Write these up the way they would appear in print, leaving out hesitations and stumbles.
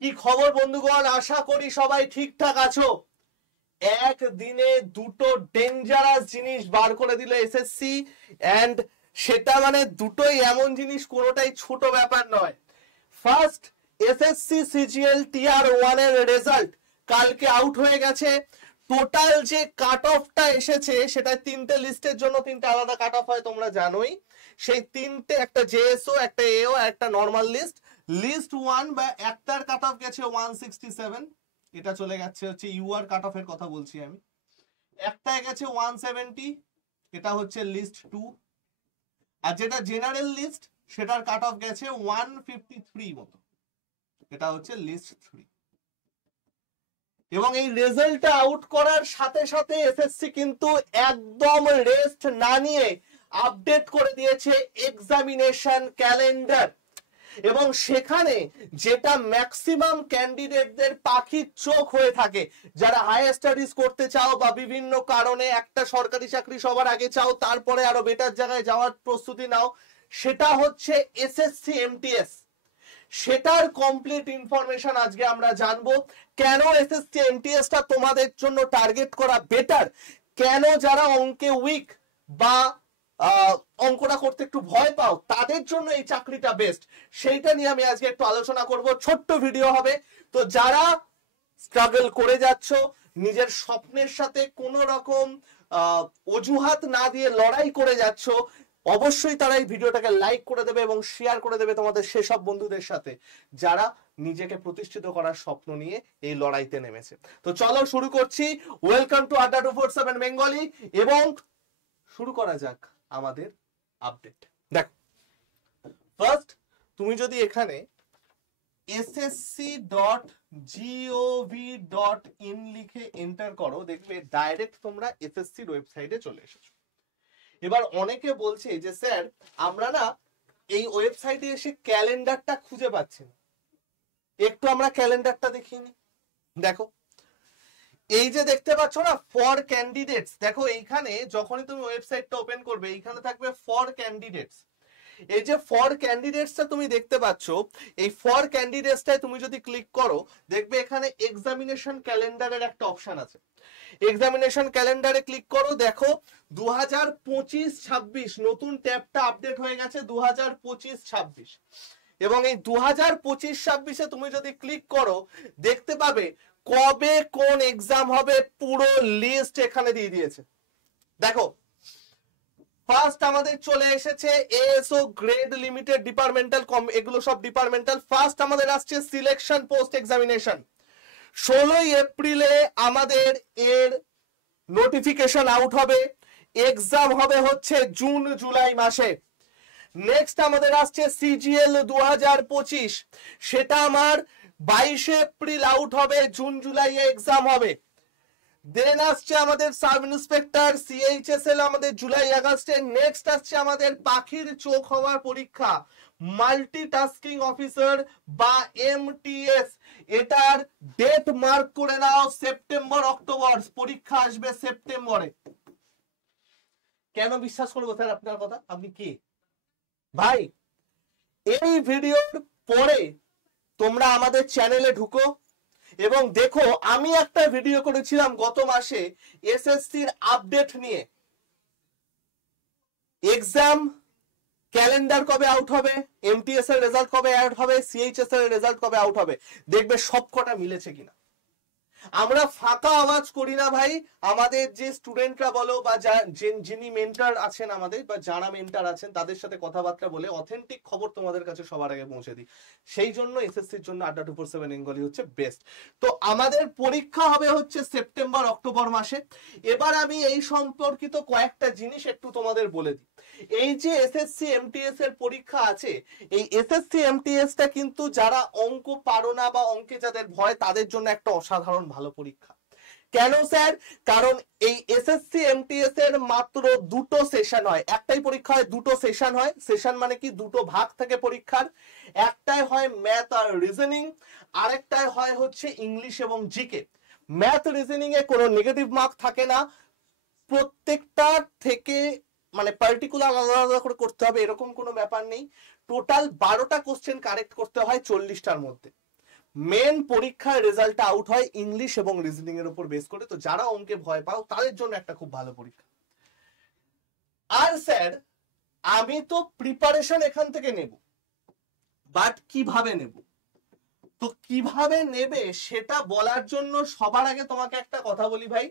কি খবর বন্ধুগণ, আশা করি সবাই ঠিকঠাক আছো। একদিনে দুটো ডেঞ্জারাস জিনিস বার করে দিল এসএসসি, এন্ড সেটা মানে দুটোই এমন জিনিস, কোনোটাই ছোট ব্যাপার নয়। ফার্স্ট, এসএসসি সিজিএল টিআর 1 এর রেজাল্ট কালকে আউট হয়ে গেছে। টোটাল যে কাট অফটা এসেছে সেটা তিনটে লিস্টের জন্য তিনটে আলাদা কাট অফ হয়, তোমরা জানোই। সেই তিনটে, একটা জেএসও, একটা এও, একটা নর্মাল লিস্ট। লিস্ট 1 বা একটার কাট অফ গেছে 167, এটা চলে গেছে হচ্ছে ইউআর কাট অফের কথা বলছি আমি। একটায় গেছে 170, এটা হচ্ছে লিস্ট 2। আর যেটা জেনারেল লিস্ট সেটার কাট অফ গেছে 153 মতো, এটা হচ্ছে লিস্ট 3। এবং এই রেজাল্টটা আউট করার সাথে সাথে এসএসসি কিন্তু একদম রেস্ট না নিয়ে আপডেট করে দিয়েছে এক্সামিনেশন ক্যালেন্ডার। এবং সেখানে যেটা ম্যাক্সিমাম ক্যান্ডিডেটদের পাখির চোখ হয়ে থাকে, যারা হায়ার স্টাডিজ করতে চাও বা বিভিন্ন কারণে একটা সরকারি চাকরি সবার আগে চাও, তারপরে আরো বেটার জায়গায় যাওয়ার প্রস্তুতি নাও, সেটা হচ্ছে এসএসসি এমটিএস। সেটার কমপ্লিট ইনফরমেশন আজকে আমরা জানবো। কেন এসএসসি এমটিএসটা তোমাদের জন্য টার্গেট করা বেটার, কেন যারা অঙ্কে উইক বা অঙ্কটা করতে একটু ভয় পাও তাদের জন্য এই চাকরিটা বেস্ট, সেইটা নিয়ে আমি আজকে একটু আলোচনা করব। ছোট্ট ভিডিও হবে। তো যারা স্ট্রাগল করে যাচ্ছ, নিজের স্বপ্নের সাথে কোনো রকম অজুহাত না দিয়ে লড়াই করে যাচ্ছ, অবশ্যই তারা এই ভিডিওটাকে লাইক করে দেবে এবং শেয়ার করে দেবে তোমাদের সেসব বন্ধুদের সাথে যারা নিজেকে প্রতিষ্ঠিত করার স্বপ্ন নিয়ে এই লড়াইতে নেমেছে। তো চলো শুরু করছি। ওয়েলকাম টু আড্ডা 247 বেঙ্গলি, এবং শুরু করা যাক আমাদের আপডেট। দেখো, ফার্স্ট, তুমি যদি এখানে ssc.gov.in লিখে এন্টার করো, দেখবে ডাইরেক্ট তোমরা এসএসসির ওয়েবসাইটে চলে এসেছো। এবার অনেকে বলছে যে স্যার আমরা না এই ওয়েবসাইটে এসে ক্যালেন্ডারটা খুঁজে পাচ্ছি না, একটু আমরা ক্যালেন্ডারটা দেখিয়ে নিই। দেখো, এই যে দেখতে পাচ্ছ না ফর ক্যান্ডিডেটস, দেখো এইখানে যখনই তুমি ওয়েবসাইটটা ওপেন করবে এইখানে থাকবে ফর ক্যান্ডিডেটস। এই যে ফর ক্যান্ডিডেটসটা তুমি দেখতে পাচ্ছ, এই ফর ক্যান্ডিডেটসটায় তুমি যদি ক্লিক করো, দেখবে এখানে এক্সামিনেশন ক্যালেন্ডারের একটা অপশন আছে। এক্সামিনেশন ক্যালেন্ডারে ক্লিক করো, দেখো 2025-26 নতুন ট্যাবটা আপডেট হয়ে গেছে 2025-26। এবং এই 2025-26-এ তুমি যদি ক্লিক করো, দেখতে পাবে কবে কোন এক্সাম হবে পুরো লিস্ট এখানে দিয়ে দিয়েছে। দেখো, ফার্স্ট আমাদের চলে এসেছে এএসও গ্রেড লিমিটেড ডিপার্টমেন্টাল, এগুলো সব ডিপার্টমেন্টাল। ফার্স্ট আমাদের আসছে সিলেকশন পোস্ট এক্সামিনেশন। 16 এপ্রিলে আমাদের এর নোটিফিকেশন আউট হবে। এক্সাম হবে হচ্ছে জুন জুলাই মাসে। নেক্সট আমাদের আসছে সিজিএল 2025, সেটা আমার 22 এপ্রিল আউট হবে, জুন জুলাই এক্সাম হবে। দেন আসছে আমাদের সাব ইন্সপেক্টর সিএইচএসএল আমাদের জুলাই আগস্টে। নেক্সট আসছে আমাদের পাখির চোখ হওয়ার পরীক্ষা, মাল্টিটাস্কিং অফিসার বা এমটিএস। এটার ডেট মার্ক করে নাও সেপ্টেম্বর অক্টোবর, পরীক্ষা আসবে সেপ্টেম্বরে। কেন বিশ্বাস করবো স্যার আপনার কথা? আপনি কি ভাই? এই ভিডিওর পরে তোমরা আমাদের চ্যানেলে ঢুকো এবং দেখো, আমি একটা ভিডিও করেছিলাম গত মাসে এসএসসির আপডেট নিয়ে। এক্সাম ক্যালেন্ডার কবে আউট হবে, এমটিএস এর রেজাল্ট কবে আউট হবে, সিএইচএস এর রেজাল্ট কবে আউট হবে, দেখবে সবকটা মিলেছে কিনা। আমরা ফাঁকা আওয়াজ করি না ভাই। আমাদের যে স্টুডেন্টরা বলো বা যিনি মেন্টর আছেন আমাদের বা যারা মেন্টর আছেন তাদের সাথে কথাবার্তা বলে অথেন্টিক খবর তোমাদের কাছে সবার আগে পৌঁছে দিই। সেই জন্য এসএসসির জন্য আড্ডা 247 বেঙ্গলি হচ্ছে বেস্ট। তো আমাদের পরীক্ষা হবে হচ্ছে সেপ্টেম্বর অক্টোবর মাসে। এবার আমি এই সম্পর্কিত কয়েকটা জিনিস একটু তোমাদের বলে দিই। এই যে এসএসসি এমটিএস এর পরীক্ষা আছে, এই এসএসসি এমটিএস টা কিন্তু যারা অঙ্ক পারো না বা অঙ্কে যাদের ভয় তাদের জন্য একটা অসাধারণ ভালো পরীক্ষা। কেন স্যার? কারণ এই এসএসসি এমটিএস এর মাত্র দুটো সেশন হয়, একটাই পরীক্ষা হয়, দুটো সেশন হয়। সেশন মানে কি, দুটো ভাগ থেকে পরীক্ষার। একটাই হয় ম্যাথ আর রিজনিং, আরেকটাই হয় হচ্ছে ইংলিশ এবং জিকে। ম্যাথ রিজনিং এ কোনো নেগেটিভ মার্ক থাকে না, প্রত্যেকটা থেকে মানে পার্টিকুলার আলাদা আলাদা করে করতে হবে এরকম কোনো ব্যাপার নেই। টোটাল 12টা কোশ্চেন কারেক্ট করতে হয় 40টার মধ্যে। মেন পরীক্ষার রেজাল্টটা আউট হয় ইংলিশ এবং রিজনিং এর উপর বেস করে। তো যারা অঙ্কে ভয় পাও তাদের জন্য একটা খুব ভালো পরীক্ষা। আর স্যার আমি তো প্রিপারেশন এখান থেকে নেব, বাট কিভাবে নেব? তো কিভাবে নেবে সেটা বলার জন্য সবার আগে তোমাকে একটা কথা বলি ভাই।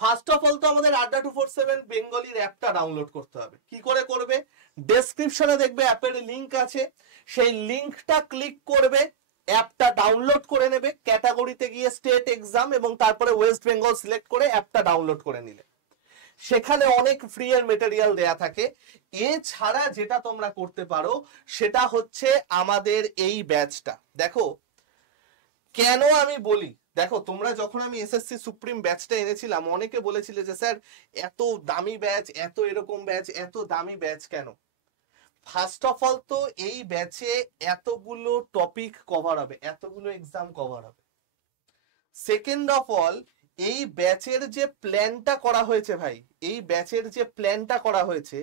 ফার্স্ট অফ অল তো আমাদের আড্ডা 247 বেঙ্গলির অ্যাপটা ডাউনলোড করতে হবে। কি করে করবে? ডেসক্রিপশনে দেখবে অ্যাপের লিংক আছে, সেই লিংকটা ক্লিক করবে, অ্যাপটা ডাউনলোড করে নেবে, ক্যাটাগরিতে গিয়ে স্টেট এক্সাম এবং তারপরে ওয়েস্ট বেঙ্গল সিলেক্ট করে অ্যাপটা ডাউনলোড করে নিলে সেখানে অনেক ফ্রি এর মেটেরিয়াল দেয়া থাকে। এছাড়া যেটা তোমরা করতে পারো সেটা হচ্ছে আমাদের এই ব্যাচটা। দেখো কেন আমি বলি, দেখো তোমরা যখন আমি এসএসসি সুপ্রিম ব্যাচটা এনেছিলাম অনেকে বলেছিলে যে স্যার এত দামি ব্যাচ, এত এরকম ব্যাচ, এত দামি ব্যাচ কেন? ফার্স্ট অফ অল তো এই ব্যাচে এতগুলো টপিক কভার হবে, এতগুলো এক্সাম কভার হবে। সেকেন্ড অফ অল এই ব্যাচের যে প্ল্যানটা করা হয়েছে ভাই, এই ব্যাচের যে প্ল্যানটা করা হয়েছে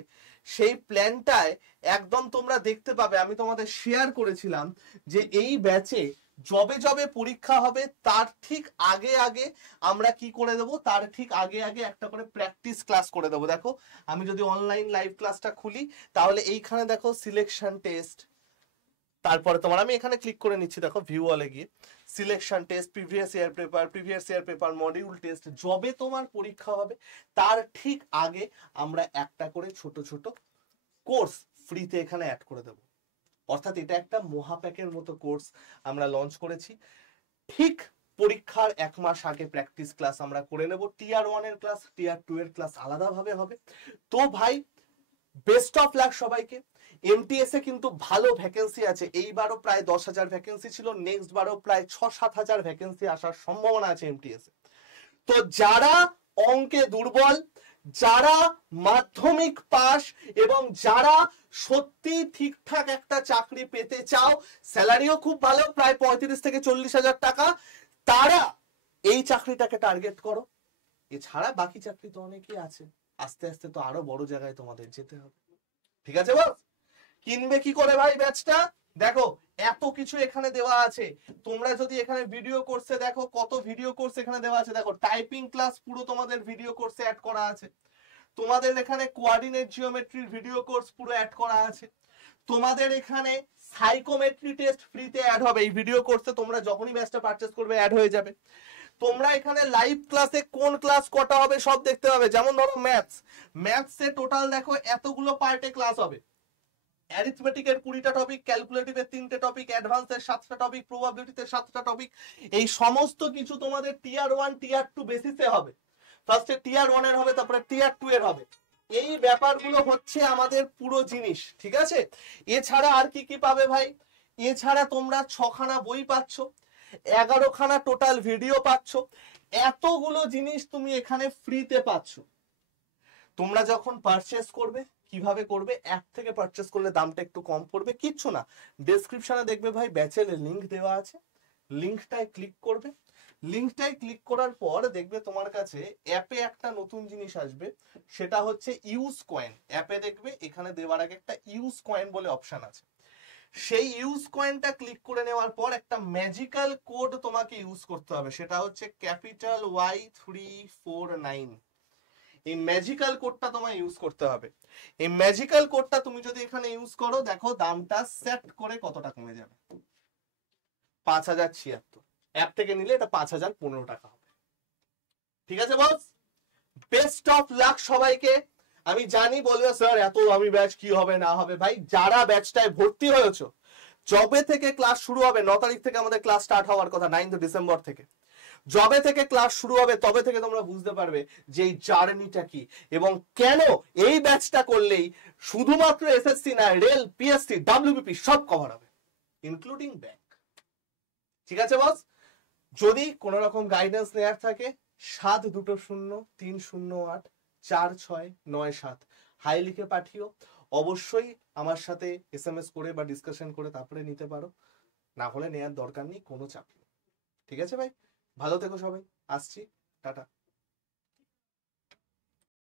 সেই প্ল্যানটায় একদম তোমরা দেখতে পাবে, আমি তোমাদের শেয়ার করেছিলাম যে এই ব্যাচে যবে যবে পরীক্ষা হবে তার ঠিক আগে আগে আমরা কি করে দেবো, তার ঠিক আগে আগে একটা করে প্র্যাকটিস ক্লাস করে দেবো। দেখো আমি যদি অনলাইন লাইভ ক্লাসটা খুলি তাহলে এইখানে দেখো সিলেকশন টেস্ট, তারপরে তোমার আমি এখানে ক্লিক করে নিচ্ছি, দেখো ভিউ অলে গিয়ে selection test, previous year paper module test, যবে তোমার পরীক্ষা হবে তার ঠিক আগে আমরা একটা করে ছোট ছোট কোর্স ফ্রিতে এখানে অ্যাড করে দেব। অর্থাৎ এটা একটা মহাপ্যাকের মতো কোর্স আমরা লঞ্চ করেছি। ঠিক পরীক্ষার 1 মাস আগে প্র্যাকটিস ক্লাস আমরা করে নেব। টিয়ার 1 এর ক্লাস, টিয়ার 2 এর ক্লাস আলাদাভাবে হবে। তো ভাই বেস্ট অফ লাক সবাইকে। এমটিএস এ কিন্তু ভালো ভ্যাকেন্সি আছে, এইবারও প্রায় 10,000 ভ্যাকেন্সি ছিল, নেক্সট বারও প্রায় 6-7 হাজার ভ্যাকেন্সি আসার সম্ভাবনা আছে এমটিএস এ। তো যারা অঙ্কে দুর্বল, যারা মাধ্যমিক পাস এবং যারা সত্যি ঠিকঠাক একটা চাকরি পেতে চাও, স্যালারিও খুব ভালো, প্রায় 35 থেকে 40 হাজার টাকা, তারা এই চাকরিটাকে টার্গেট করো। এছাড়া বাকি চাকরি তো অনেকই আছে, আস্তে আস্তে তো আরো বড় জায়গায় তোমাদের যেতে হবে। ঠিক আছে বস? কিনবে কি করে ভাই ব্যাচটা? দেখো এত কিছু এখানে দেওয়া আছে। তোমরা যদি এখানে ভিডিও কোর্সে দেখো কত ভিডিও কোর্স এখানে দেওয়া আছে, দেখো টাইপিং ক্লাস পুরো তোমাদের ভিডিও কোর্সে অ্যাড করা আছে, তোমাদের এখানে কোঅর্ডিনেট জিওমেট্রির ভিডিও কোর্স পুরো অ্যাড করা আছে, তোমাদের এখানে সাইকোমেট্রি টেস্ট ফ্রিতে অ্যাড হবে এই ভিডিও কোর্সে, তোমরা যখনই ব্যাচটা পারচেজ করবে অ্যাড হয়ে যাবে। তোমরা এখানে লাইভ ক্লাসে কোন ক্লাস কটা হবে সব দেখতে পাবে। যেমন ধরো ম্যাথসে টোটাল দেখো এতগুলো পার্টে ক্লাস হবে। অ্যারিথমেটিকের 20টা টপিক, ক্যালকুলেটিভের 3টে টপিক, অ্যাডভান্সের 7টা টপিক, প্রবাবিলিটিতে 7টা টপিক। এই সমস্ত কিছু তোমাদের টিয়ার 1 টিয়ার 2 বেসিসে হবে। ফার্স্টে টিয়ার 1 এর হবে, তারপরে টিয়ার 2 এর হবে। এই ব্যাপারগুলো হচ্ছে আমাদের পুরো জিনিস, ঠিক আছে? এছাড়া আর কি কি পাবে ভাই? এছাড়া তোমরা 6খানা বই পাচ্ছ, 11খানা টোটাল ভিডিও পাচ্ছ, এতগুলো জিনিস তুমি এখানে ফ্রিতে পাচ্ছ। তোমরা যখন পারচেস করবে, কিভাবে করবে? অ্যাপ থেকে পারচেস করলে দামটা একটু কম পড়বে, কিচ্ছু না, ডেসক্রিপশনে দেখবে ভাই ব্যাচের লিংক দেওয়া আছে, লিংকটায় ক্লিক করবে। লিংকটায় ক্লিক করার পর দেখবে তোমার কাছে অ্যাপে একটা নতুন জিনিস আসবে, সেটা হচ্ছে ইউজ কয়েন। অ্যাপে দেখবে এখানে দেওয়ার আগে একটা ইউজ কয়েন বলে অপশন আছে, সেই ইউজ কয়েনটা ক্লিক করে নেওয়ার পর একটা ম্যাজিক্যাল কোড তোমাকে ইউজ করতে হবে, সেটা হচ্ছে ক্যাপিটাল Y349। এই ম্যাজিক্যাল কোডটা তোমায় ইউজ করতে হবে। এই ম্যাজিক্যাল কোডটা তুমি যদি এখানে ইউজ করো, দেখো দামটা সেট করে কতটা কমে যাবে, 5076। অ্যাপ থেকে নিলে এটা 5015 টাকা হবে। ঠিক আছে বস? বেস্ট অফ লাক সবাইকে। আমি জানি বলবে স্যার এত দামি ব্যাচ কি হবে না হবে। ভাই যারা ব্যাচটায় ভর্তি হয়েছো, যবে থেকে ক্লাস শুরু হবে, 9 তারিখ থেকে আমাদের ক্লাস স্টার্ট হওয়ার কথা, 9 ডিসেম্বর থেকে, যবে থেকে ক্লাস শুরু হবে তবে থেকে তোমরা বুঝতে পারবে যে এই জার্নিটা কি এবং কেন এই ব্যাচটা করলেই শুধুমাত্র এসএসসি না, রেল, পিএসসি, ডাব্লিউবিপি সব কভার হবে, ইনক্লুডিং ব্যাংক। ঠিক আছে বস? যদি কোনো রকম গাইডেন্স নেওয়ার থাকে 7203084697 হাই লিখে পাঠিও। অবশ্যই আমার সাথে এসএমএস করে বা ডিসকাশন করে তারপরে নিতে পারো, না হলে নেওয়ার দরকার নেই, কোনো চাপ নেই। ঠিক আছে ভাই? ভালো থেকো সবাই, আসছি, টাটা।